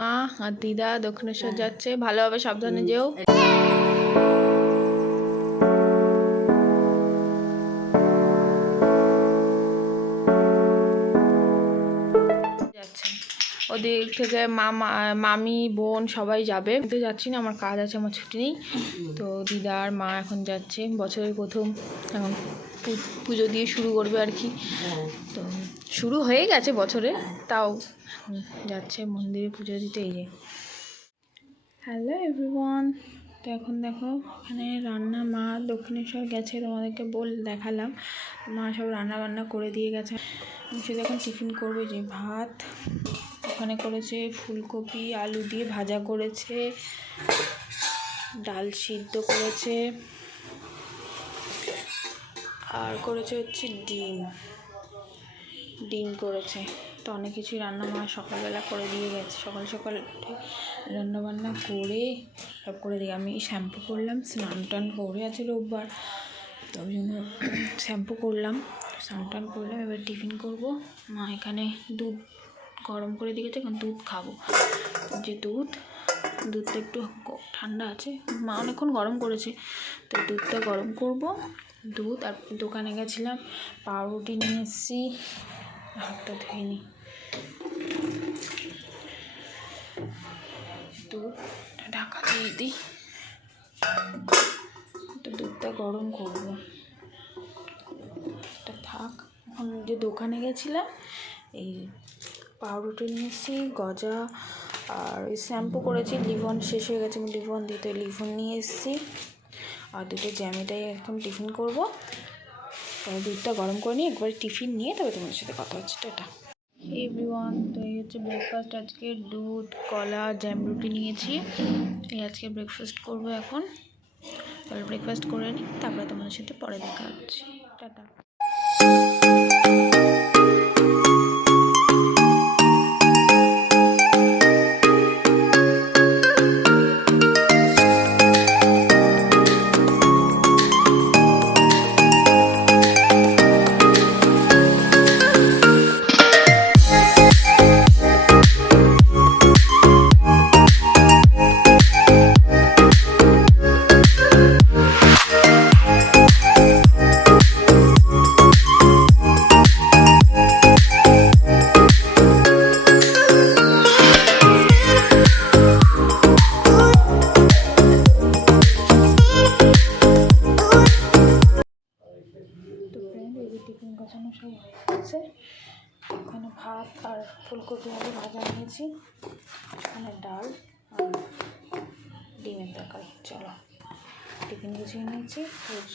মা আর দিদা দক্ষিণেশ্বর যাচ্ছে, ভালোভাবে সাবধানে যেও। যাচ্ছে ওদিক থেকে মামি বোন সবাই যাবে, তো যাচ্ছি না, আমার কাজ আছে, আমার ছুটি নেই। তো দিদা আর মা এখন যাচ্ছে, বছরের প্রথম এখন পুজো দিয়ে শুরু করবে আর কি। তো শুরু হয়ে গেছে বছরে, তাও যাচ্ছে মন্দিরে পুজো দিতে। এই যে হ্যালো এভরিওয়ান, তো এখন দেখো এখানে রান্না, মা দক্ষিণেশ্বর গেছে, তোমাদেরকে দেখালাম, মা সব রান্না বান্না করে দিয়ে গেছে। শুধু এখন টিফিন করবে, যে ভাত ওখানে করেছে, ফুলকপি আলু দিয়ে ভাজা করেছে, ডাল সিদ্ধ করেছে, আর করেছে হচ্ছে ডিম করেছে। তো অনেক কিছুই রান্না মা সকালবেলা করে দিয়ে গেছে, সকাল সকাল উঠে রান্নাবান্না করে সব করে দিয়ে আমি শ্যাম্পু করলাম, স্নান টান করে আছে রোববার, তো ওই জন্য শ্যাম্পু করলাম, স্নান টান করলাম। এবার টিফিন করব। মা এখানে দুধ গরম করে দিয়েছে, এখন দুধ খাবো। যে দুধটা একটু ঠান্ডা আছে, মা অনেকক্ষণ গরম করেছে, তো দুধটা গরম করব। দুধ আর দোকানে গেছিলাম, পাউরুটি নিয়ে এসেছি, হাতটা ধুয়ে নিই। দুধটা ঢাকা দিয়ে দিই, তো দুধটা গরম করব, এটা থাক। এখন যে দোকানে গেছিলাম, এই পাউরুটি নিয়ে এসেছি, গজা আর ওই শ্যাম্পু করেছি, লিভন শেষ হয়ে গেছে, আমি লিভন দিতে লিভন নিয়ে এসেছি, আর দুটো জ্যামিটাই এখন টিফিন করব। তবে দুধটা গরম করে নিয়ে একবার টিফিন নিয়ে তবে তোমাদের সাথে কথা হচ্ছে। টাটা এভরিওয়ান, তো এই হচ্ছে ব্রেকফাস্ট আজকে, দুধ কলা জ্যাম রুটি নিয়েছি, এই আজকে ব্রেকফাস্ট করব এখন। তাহলে ব্রেকফাস্ট করে নিই, তারপরে তোমাদের সাথে পরে দেখা হচ্ছে। টাটা। টিফিন গোছানো সব হয়েছে, এখানে ভাত আর ফুলকপি আলু ভাজা নিয়েছি, এখানে ডাল আর ডিমের তরকারি। চলো টিফিন গুছিয়ে নিয়েছি,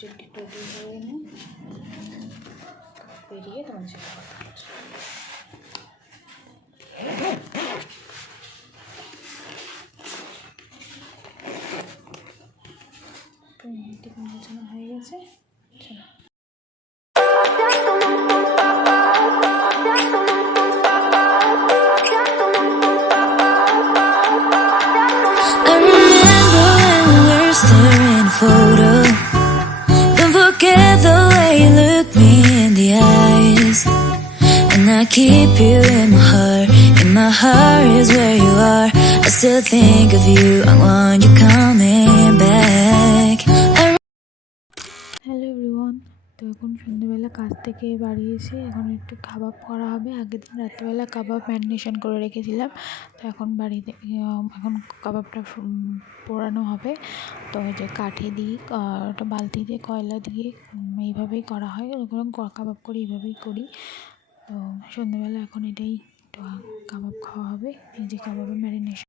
রেডি হয়ে নিই, বেরিয়ে তোমার সাথে কথা হচ্ছে। টিফিন গোছানো হয়ে গেছে, চলো। Photo. Don't forget the way you look me in the eyes, and I keep you in my heart is where you are. I still think of you, I want you coming back. Hello everyone, তো এখন সন্ধ্যেবেলা কাজ থেকে বাড়ি এসে এখন একটু কাবাব করা হবে। আগের দিন রাত্রেবেলা কাবাব ম্যারিনেশন করে রেখেছিলাম, তো এখন বাড়িতে এখন কাবাবটা পোড়ানো হবে। তো ওই যে কাঠি দিয়ে ওটা বালতি দিয়ে কয়লা দিয়ে এইভাবেই করা হয়, ওরকম কাবাব করি, এইভাবেই করি। তো সন্ধ্যেবেলা এখন এটাই একটু কাবাব খাওয়া হবে, এই যে কাবাবের ম্যারিনেশন।